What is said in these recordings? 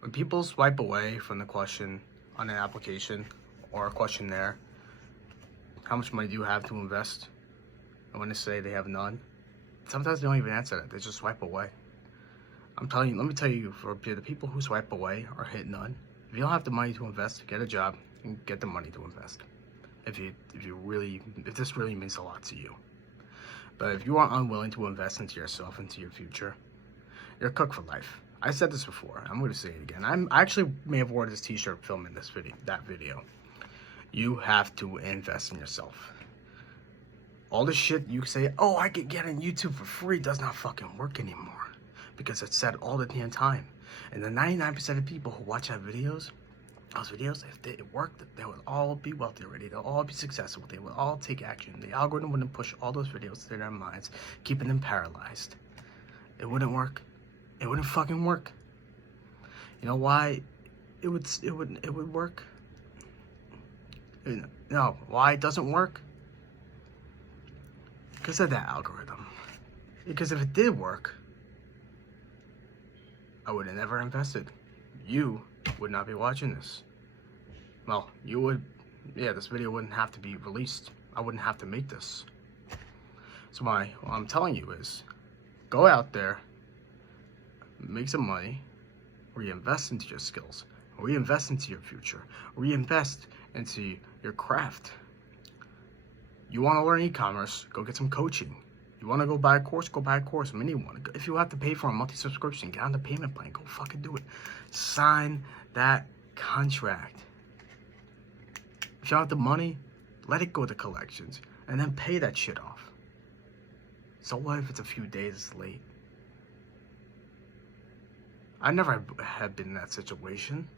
When people swipe away from the question on an application or a questionnaire, how much money do you have to invest? And when they say they have none, sometimes they don't even answer that. They just swipe away. I'm telling you, let me tell you, for the people who swipe away or hit none, if you don't have the money to invest, get a job and get the money to invest. If this really means a lot to you. But if you are unwilling to invest into yourself, into your future, you're cooked for life. I said this before. I'm going to say it again. I actually may have worn this T-shirt filming that video. You have to invest in yourself. All the shit you say, oh, I could get on YouTube for free, does not fucking work anymore. Because it's said all the damn time. And the 99% of people who watch those videos, if it worked, they would all be wealthy already. They'll all be successful. They would all take action. The algorithm wouldn't push all those videos to their minds, keeping them paralyzed. It wouldn't work. It wouldn't fucking work. You know why it would work? No, why it doesn't work? Because of that algorithm. Because if it did work, I would have never invested. You would not be watching this. Well, you would, yeah, this video wouldn't have to be released. I wouldn't have to make this. So what I'm telling you is, go out there, make some money, reinvest into your skills, reinvest into your future, reinvest into your craft. You want to learn e-commerce, go get some coaching. You want to go buy a course, go buy a course. Many want to. If you have to pay for a monthly subscription, get on the payment plan, go fucking do it. Sign that contract. If you don't have the money, let it go to collections and then pay that shit off. So what if it's a few days late? I never have been in that situation,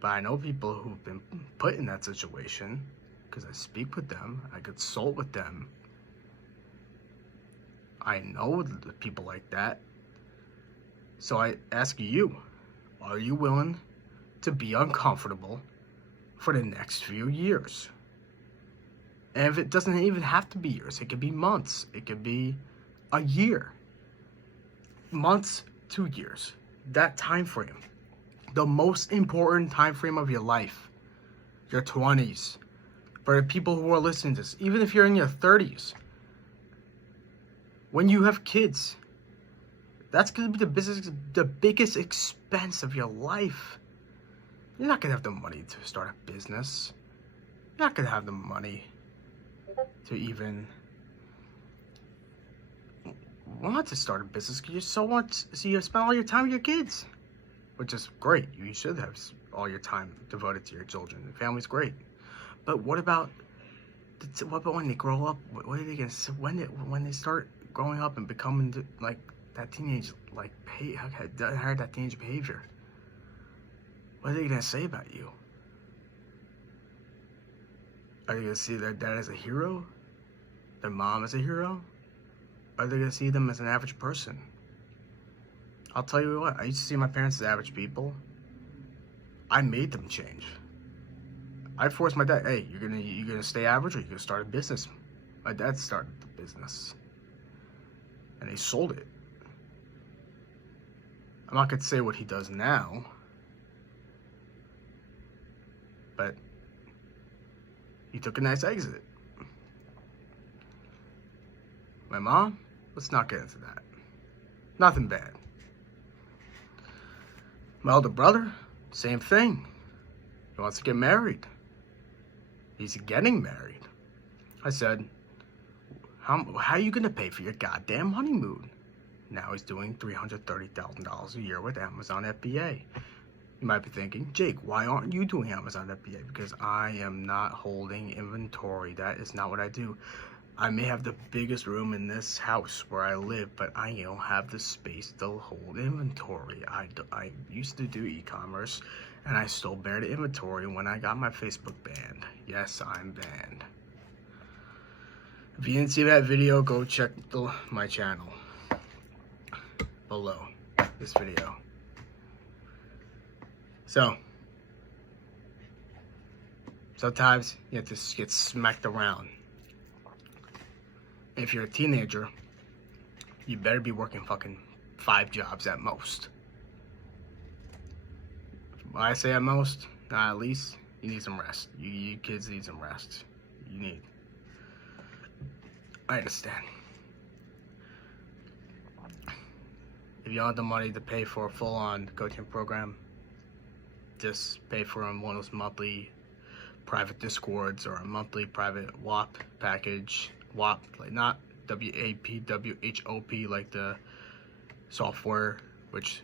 but I know people who've been put in that situation because I speak with them, I consult with them. I know the people like that. So I ask you, are you willing to be uncomfortable for the next few years? And if it doesn't even have to be years, it could be months, it could be a year. Months, 2 years. That time frame. The most important time frame of your life. Your 20s. For the people who are listening to this, even if you're in your 30s. When you have kids, that's going to be the biggest expense of your life. You're not going to have the money to start a business. You're not going to have the money to even want to start a business because you spend all your time with your kids, which is great. You should have all your time devoted to your children. The family's great. But what about when they grow up? What are they going to say when they start growing up and becoming like that teenage, like that teenage behavior? What are they gonna say about you? Are they gonna see their dad as a hero? Their mom as a hero? Or are they gonna see them as an average person? I'll tell you what, I used to see my parents as average people. I made them change. I forced my dad, hey, you're gonna stay average or you're gonna start a business. My dad started the business. And he sold it. I'm not gonna say what he does now, but he took a nice exit. My mom, let's not get into that. Nothing bad. My older brother, same thing. He wants to get married. He's getting married. I said, how are you gonna pay for your goddamn honeymoon? Now he's doing $330,000 a year with Amazon FBA. You might be thinking, Jake, why aren't you doing Amazon FBA? Because I am not holding inventory. That is not what I do. I may have the biggest room in this house where I live, but I don't have the space to hold inventory. I used to do e-commerce, and I still bear the inventory when I got my Facebook banned. Yes, I'm banned. If you didn't see that video, go check my channel below this video. So, sometimes you have to get smacked around. If you're a teenager, you better be working fucking 5 jobs at most. Well, I say at most, not at least, you need some rest. You kids need some rest. I understand. If you don't have the money to pay for a full-on coaching program, just pay for one of those monthly private Discords or a monthly private WAP package. WAP, like not WAP, WHOP, like the software which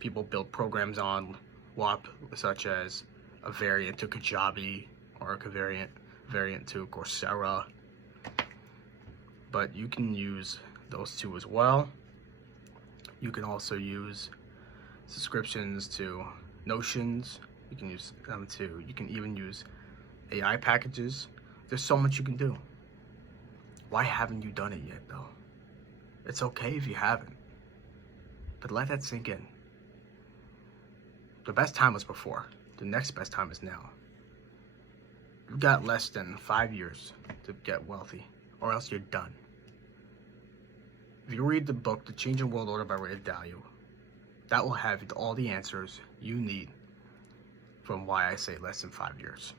people build programs on. WAP, such as a variant to Kajabi or a variant to Coursera. But you can use those two as well. You can also use subscriptions to Notions. You can use them too. You can even use AI packages. There's so much you can do. Why haven't you done it yet, though? It's okay if you haven't, but let that sink in. The best time was before. The next best time is now. You've got less than 5 years to get wealthy, or else you're done. If you read the book, The Changing World Order by Ray Dalio, that will have all the answers you need from why I say less than 5 years.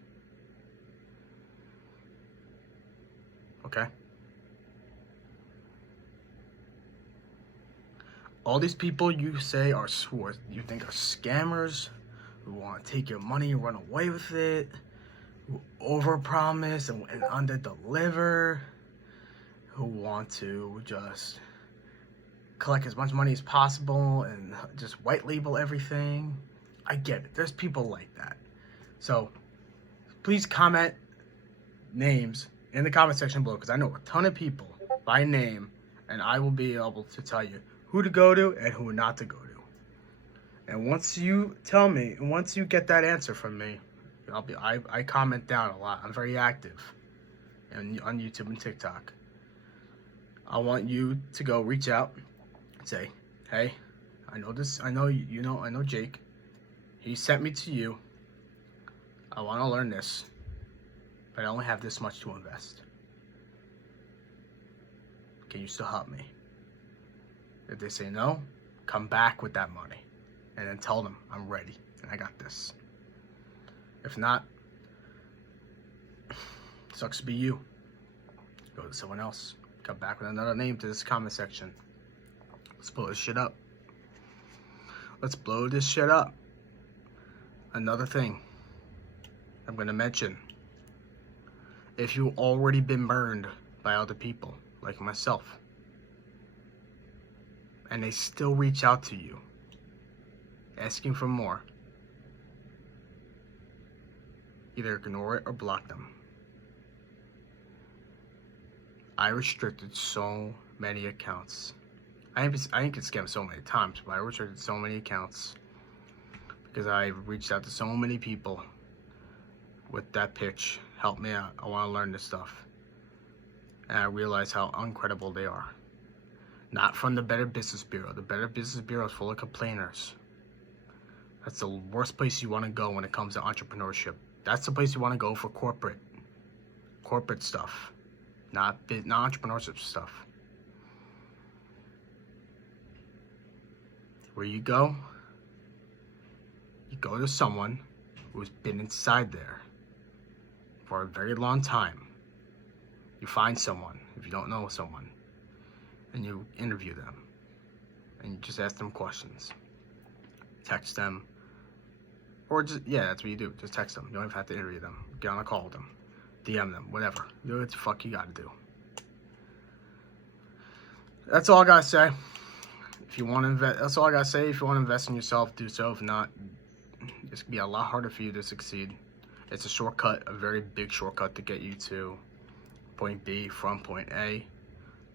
Okay? All these people you say you think are scammers, who want to take your money and run away with it, who overpromise and underdeliver, who want to just collect as much money as possible and just white label everything. I get it. There's people like that. So please comment names in the comment section below, because I know a ton of people by name, and I will be able to tell you who to go to and who not to go to. And once you tell me, and once you get that answer from me, I comment down a lot. I'm very active on YouTube and TikTok. I want you to go reach out and say, hey, I know Jake. He sent me to you. I want to learn this, but I only have this much to invest. Can you still help me? If they say no, come back with that money and then tell them I'm ready and I got this. If not, sucks to be you. Go to someone else. Come back with another name to this comment section. Let's blow this shit up. Let's blow this shit up. Another thing I'm going to mention. If you've already been burned by other people, like myself, and they still reach out to you, asking for more, either ignore it or block them. I restricted so many accounts. I didn't get scammed so many times, but I restricted so many accounts because I reached out to so many people with that pitch. Help me out. I want to learn this stuff. And I realized how uncredible they are. Not from the Better Business Bureau. The Better Business Bureau is full of complainers. That's the worst place you want to go when it comes to entrepreneurship. That's the place you want to go for corporate stuff, not entrepreneurship stuff. Where you go to someone who's been inside there for a very long time. You find someone, if you don't know someone, and you interview them, and you just ask them questions. Text them, or that's what you do. Just text them. You don't even have to interview them. Get on a call with them, DM them, whatever. Do what the fuck you gotta do. That's all I gotta say. If you want to invest, that's all I gotta say. If you want to invest in yourself, do so. If not, it's gonna be a lot harder for you to succeed. It's a shortcut, a very big shortcut to get you to point B from point A.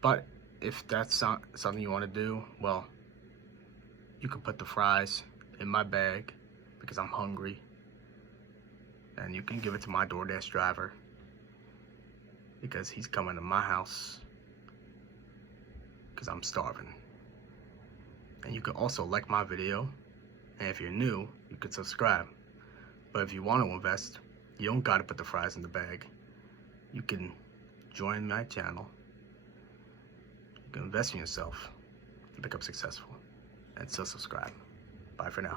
But if that's not something you want to do, well, you can put the fries in my bag because I'm hungry, and you can give it to my DoorDash driver because he's coming to my house because I'm starving. And you can also like my video, and if you're new, you could subscribe. But if you want to invest, you don't gotta put the fries in the bag. You can join my channel. You can invest in yourself and become successful, and still subscribe. Bye for now.